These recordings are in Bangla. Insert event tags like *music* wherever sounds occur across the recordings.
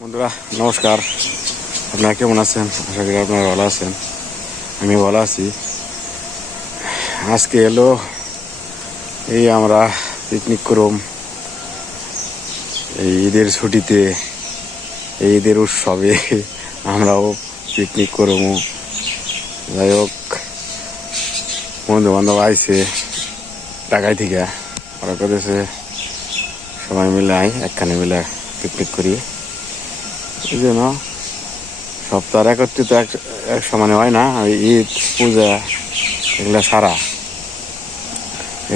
বন্ধুরা, নমস্কার। আপনারা কেমন আছেন? আশা করি আপনারা ভালো আছেন। আমি ভালো আছি। আজকে এলো এই আমরা পিকনিক করুম। এই ঈদের ছুটিতে, এই ঈদের উৎসবে আমরাও পিকনিক করুম। যাই হোক বন্ধু বান্ধব আইছে ঢাকায় থেকে। ওরা করেছে সবাই মিলে আই একখানে মিলে পিকনিক করি। এই জন্য সপ্তাহ একত্রিত এক এক সমানে হয় না ওই ঈদ, পূজা, এগুলা সারা।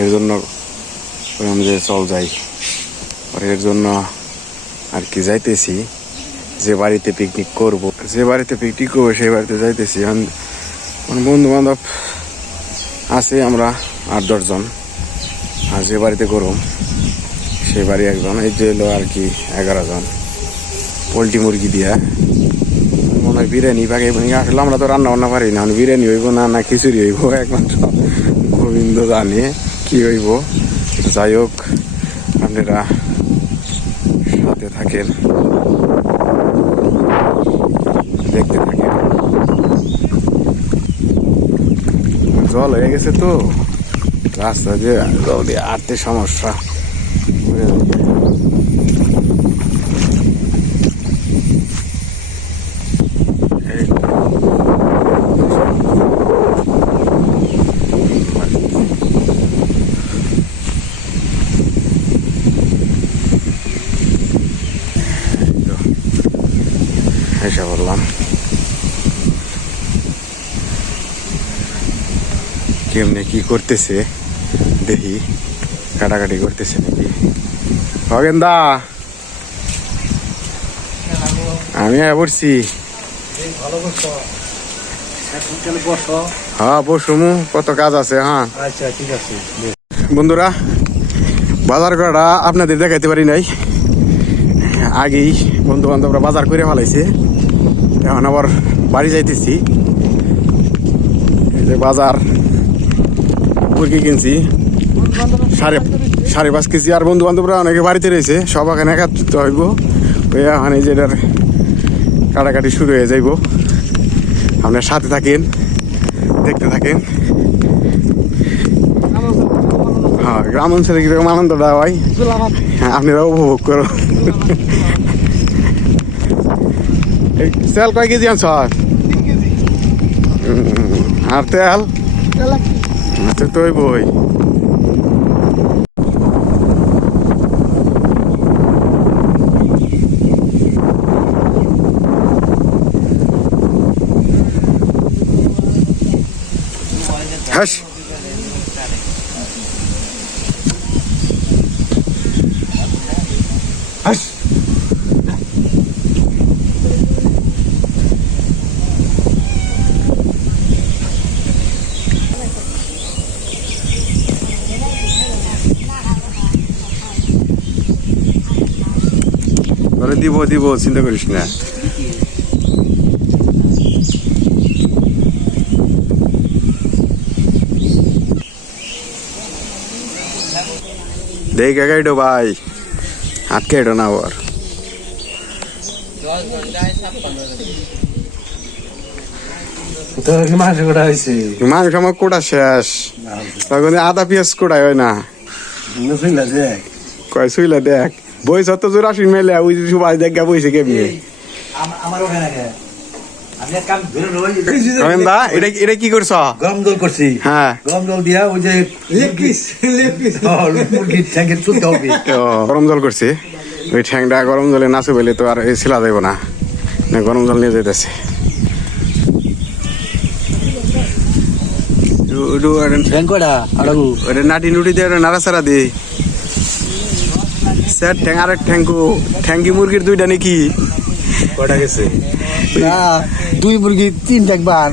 এর জন্য যে চল যাই। আর এর জন্য আর কি যাইতেছি, যে বাড়িতে পিকনিক করব। যে বাড়িতে পিকনিক করব, সেই বাড়িতে যাইতেছি। বন্ধু বান্ধব আছে আমরা, আট দশজন আর যে বাড়িতে করব সেই বাড়ি একজন, এই যে হলো আর কি এগারো জন। পোলট্রি মুরগি দিয়া। মনে হয় বিরিয়ানি পাকে আসলে আমরা তো রান্না বান্না পারি না। বিরিয়ানি হইব না না খিচুড়ি হইব, একমাত্র গোবিন্দ জানে কি হইব। যাই হোক, আপনারা সাথে থাকেন। দেখতে থাকেন। জল হয়ে গেছে তো। রাস্তা দিয়ে জল দিয়ে আটতে সমস্যা। কি করতেছে? দেখি কাটাকাটি করতেছে নাকি? খগেন্দা আমি আয়া পড়ছি। হ্যাঁ বসুমু কত কাজ আছে হ্যাঁ। আচ্ছা ঠিক আছে বন্ধুরা বাজার করাটা আপনাদের দেখাইতে পারি নাই। আগেই বন্ধু বান্ধবরা বাজার করে ফেলাইছে। এখন আবার বাড়ি যাইতেছি। এই যে বাজার মুরগি কিনছি। সাড়ে সাড়ে পাঁচ কেজি। আর বন্ধু বান্ধবরা অনেকে বাড়িতে রয়েছে সব এখানে একাত্রিত হইব। ওই এখন যেটার কাটাকাটি শুরু হয়ে যাইব। আপনার সাথে থাকেন দেখতে থাকেন। হ্যাঁ গ্রাম অঞ্চলে কীরকম আনন্দটা হয়? আপনারা উপভোগ করো। তেল কয় কেজি আনছ? আর তেল? আচ্ছা তো ওই বই হাস হাস তোরে দিব দিব চিন্তা করিস না। দেখ গাইডো ভাই। আটকে এটো না আবার। মাংস আমার কোটা শেষ। তখন আদা পেঁয়াজ কোটাই হয় না। কয় শুইলে দেখ। বই সত্য জোর আসিন মেলে ওই যে সবাই দেখ বইছে কেমনি? আমার ওখানে এটা এটা কি করছ? গরম জল করছি। হ্যাঁ। গরম জল দিয়া ওই যে গরম জল করছি। ঠ্যাংটা গরম জলে নাচু বলে তো আর এই ছিলা না। না গরম জল নিয়ে যেতেছে নাটি নুটি দিয়ে ওটা নাড়াচাড়া দি স্যার ঠ্যাং আরেক ঠ্যাঙ্কু ঠ্যাঙ্কি মুরগির দুইটা নাকি? কটা গেছে? না দুই মুরগি তিন ঠ্যাং বান।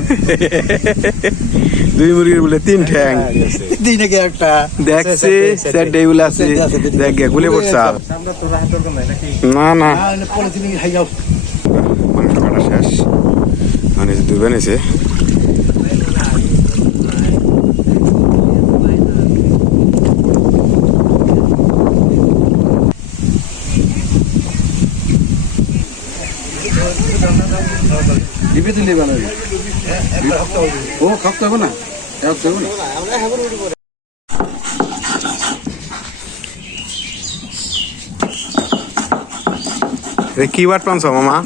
দুই মুরগির বলে তিন ঠ্যাং। তিন নাকি একটা? দেখছি স্যার ডেগুলো আছে। দেখ গে গুলে পড়ছে আর। না না। পলিথিন খাই যাও। মাংস কাটা শেষ। মানে দুই বানিয়েছে। ডিপে দিলে ভালো হবে ও খাপতে হবে না। খাপতে হবে না। কি বাট পানছ মামা?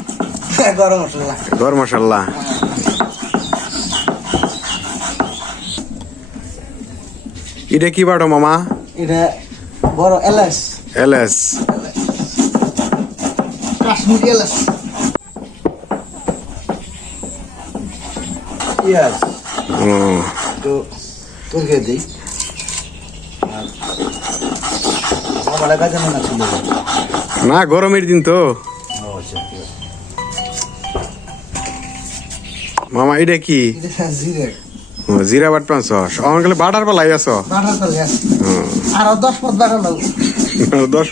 গরম মশলা। গরম মশলা। এটা কি বাটো মামা? এটা বড় এলাচ এলএস। কাশ্মীরি এলাচ পেঁয়াজ ও তো দিই। না গরমের দিন তো। আচ্ছা মামা এটা কি? জিরা বাট পানছ আমার গেলে বাটার পালাই বাটার তলে আর দশ পথ বাটা লাগবে *laughs* দশ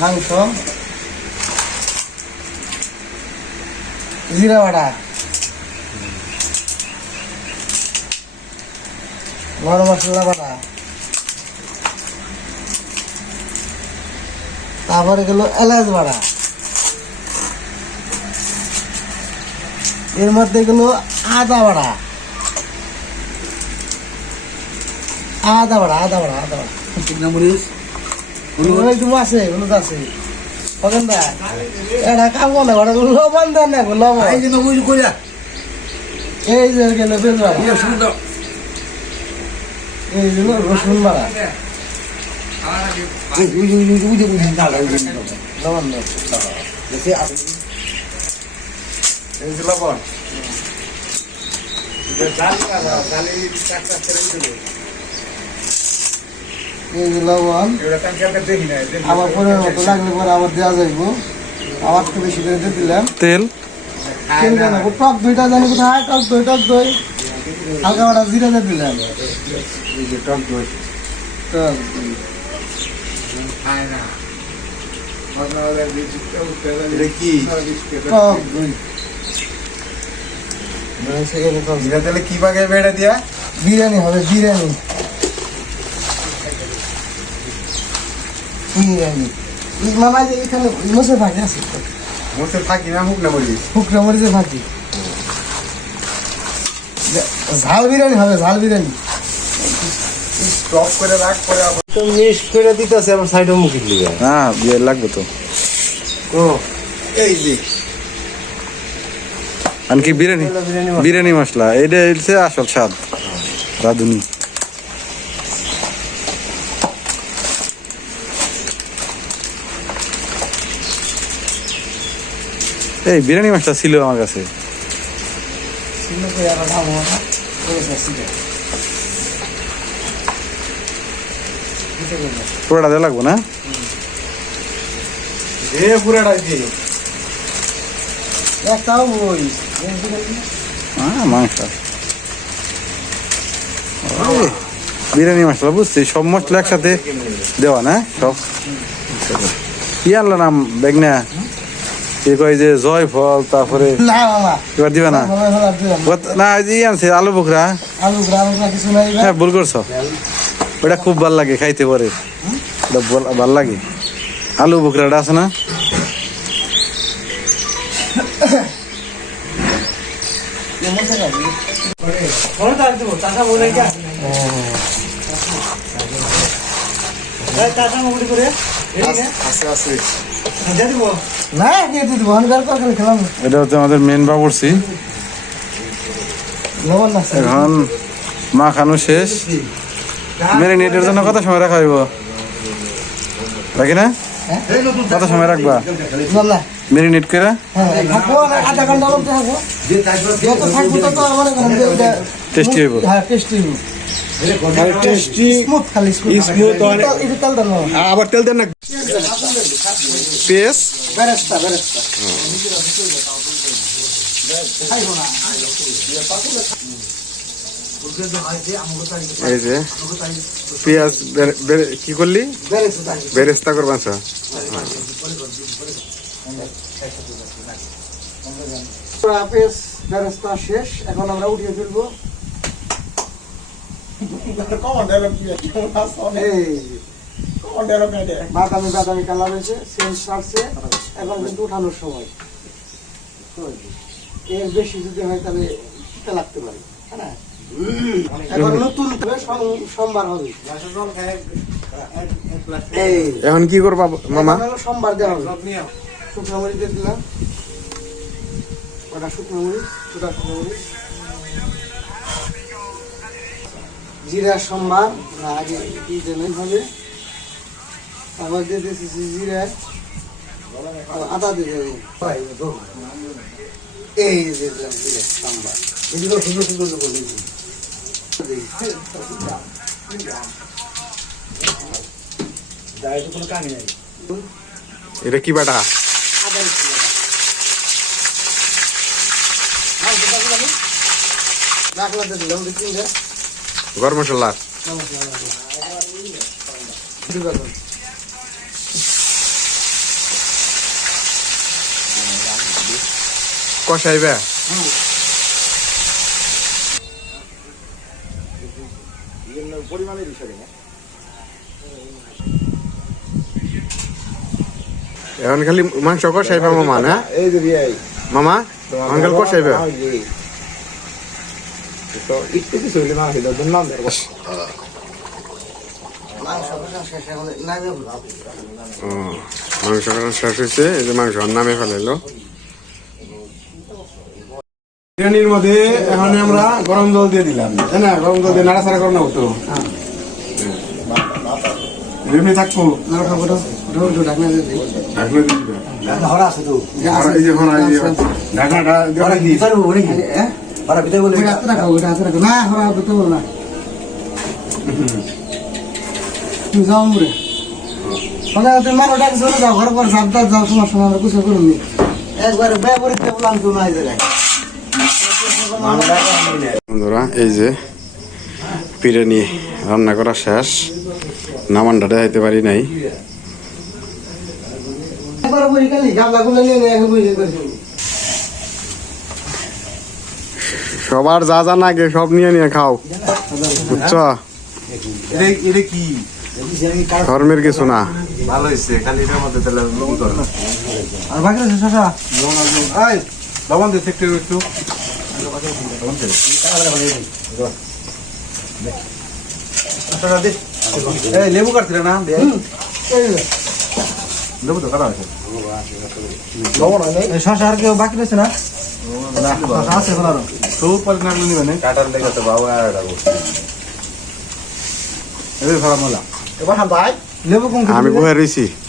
মাংস। জিরা বাটা। গরম মশলা বাটা। তারপরে গেল এলাচ বাড়া এর মধ্যে গেল আদা বাড়া আদা বাড়া আদা বাড়া আদা বাড়া আছে হলুদ আছে। ওখান দা এটা খাব না ওটা লবণ দেন না লবণ এই যে কইরা। যে গেল যে রসুন লবণ আবার পরে মতো লাগলে পরে আবার দেওয়া যাইব। আবার বেশি করে দিলাম। তেল? টক দুইটা জানি কোথায় টক দই টক দই। হালকা বাটা জিরা দিয়ে দিলাম। টক দই। এটা কি? টক দই। টক বিরিয়ানি হবে বিরিয়ানি বিরিয়ানি এই মামা যে এখানে মশে ভাজি আছে মোসের থাকি না মরিচের ঝাল বিরিয়ানি হবে ঝাল বিরিয়ানি। স্টপ করে রাখ করে আবার তো মিক্স করে দিতেছে আমার সাইডে মুখে লিগে। হ্যাঁ লাগবে তো। ও। এই যে। আর কি বিরিয়ানি বিরিয়ানি বিরিয়ানি মশলা এটা হচ্ছে আসল স্বাদ। রাঁধুনি। এই বিরিয়ানি মাছটা ছিল আমার কাছে। পুরোটা দেওয়া লাগবো না? দিয়ে মাংস। বিরিয়ানি মশলা বুঝছি সব মশলা একসাথে দেওয়া না? সব? কি আনলো নাম বেগনা? কয় যে জয়ফল তারপরে না এবার দিবে না? ই আনছে আলু নাই হ্যাঁ ভুল করছ। ওটা খুব ভালো লাগে খাইতে পারে। ওটা ভালো লাগে। আলু বোখরাটা আছে না? না কে এটা হচ্ছে আমাদের মেন বাবুরসি এখন মাখানো শেষ। ম্যারিনেটের জন্য কত সময় রাখা হইব? রাখি না? কত সময় রাখবা? না ম্যারিনেট করে? হ্যাঁ হইবো। হ্যাঁ টেস্টি হইব। টেস্টি না। আবার তেল দেন না। পেস বেরেস্তা বেরেস্তা এই যে পেঁয়াজ কি করলি? বেরেস্তা বেরেস্তা করবান বেরেস্তা শেষ এখন আমরা উঠিয়ে ফেলব। এই বাদামি বাদামি কালার হয়েছে সেন্স ছাড়ছে এখন কিন্তু উঠানোর সময়। এর বেশি যদি হয় তাহলে শীতে লাগতে পারে হ্যাঁ এখন নতুন সোমবার হবে। এখন কি করবা মামা? সোমবার দেওয়া হবে। শুকনো মরিচ দিয়ে দিলাম। ওটা শুকনো মরিচ? ওটা শুকনো মরিচ। জিরা সোমবার না আগে কি যেন হবে? আবার দিয়ে দিয়েছি জিরা আদা দিয়ে এই যে দিলাম সোমবার। এগুলো সুন্দর সুন্দর করে দিয়েছি এটা কি বাটা? গরম মশলা। কষাইবে? এখন খালি মাংস কষাইবে মামা, না? এই যে মামা, মাংস কষাইবে? একটু মাংস নামে শেষ হয়েছে, এই যে মাংস নামে ফেলাইলো। বিরিয়ানির মধ্যে এখন আমরা গরম জল দিয়ে দিলাম তাই না গরম জল দিয়ে নাড়াচাড়া করে নেব তো এমনি থাকব হ্যাঁ মানে একবার দিয়ে বললাম তো নাই জায়গায় বন্ধুরা এই যে বিরিয়ানি রান্না করা শেষ। নামানটা দেখাইতে পারি নাই। সবার যা যা লাগে সব নিয়ে নিয়ে খাও। বুঝছ? ধর্মের কিছু না। ভালো হয়েছে খালি এটার মধ্যে তাহলে আর বাকি আছে শশা। লবণ আসবে লবণ দিতে একটু। একটু লবণ দে আচ্ছা, দে। এই লেবু কাটছিলে না? দে। লেবু তো কাটা আছে। শশা আর কেউ বাকি রয়েছে না? আছে আরও। কাটার লেগে তো বাবা মলা এবার ভাই। লেবু কোন আমি বহে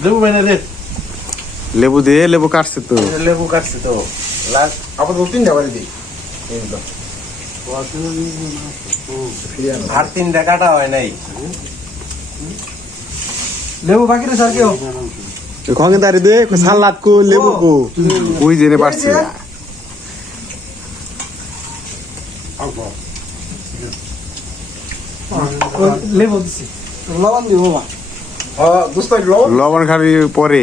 লেবু বাইনে দে লেবু দিয়ে লেবু কাটছে তো। লেবু কাটছে তো। লাগ আবার দু তিনটা বাড়ি দিই। আর তিনটা কাটা হয় নাই। লেবু বাকি রয়েছে আর কেউ খঙ্গে দাঁড়িয়ে দে সালাদ কো লেবু কো। ওই জেনে পারছি লবণ দিব বাবা। লবণ? লবণ খাবি পরে।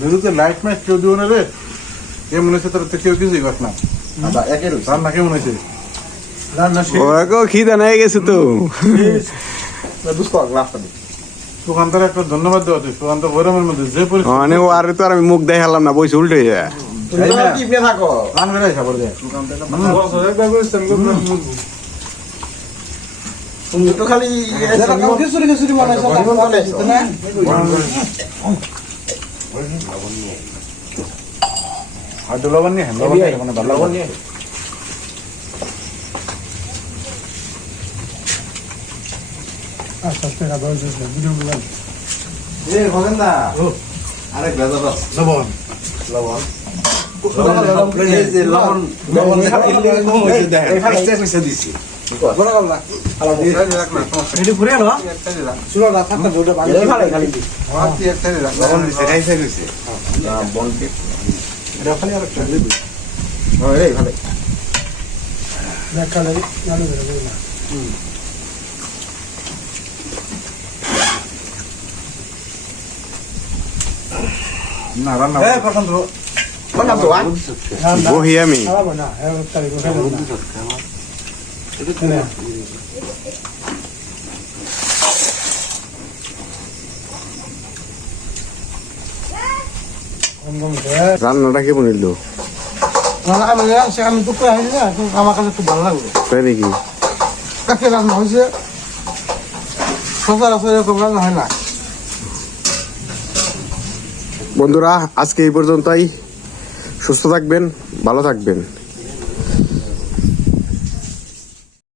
মেরুতে লাইট ম্যাচ কেউ দিও না রে। কে মনে হচ্ছে তোর তো কেউ কিছুই কর না। একের রান্না কেমন হয়েছে? রান্না খিদা নিয়ে গেছে তো। সুকান্তর একটা ধন্যবাদ দেওয়া তুই সুকান্ত গরমের মধ্যে যে পরিস্থিতি মানে ও আর তো আর আমি মুখ দেখালাম না বইছে উল্টে যায়। করে তো খালি লবণ নিয়ে লবণ নিয়ে মানে ভালো লবণ নিয়ে লবণ লবণ লবণ ঘুরে এলো চুলো রাখা দুটো বাকি লবণ আর একটা দিবি এই ভালো দেখা লাগে জানো না না রান্না এ প্রশান্ত বহি আমি খারাপ না এক তারিখ ওখানে না রান্নাটা কেমন এলো আমার কাছে ভালো নাকি? রান্না হয়েছে রান্না হয় না বন্ধুরা, আজকে এই পর্যন্তই। সুস্থ থাকবেন, ভালো থাকবেন।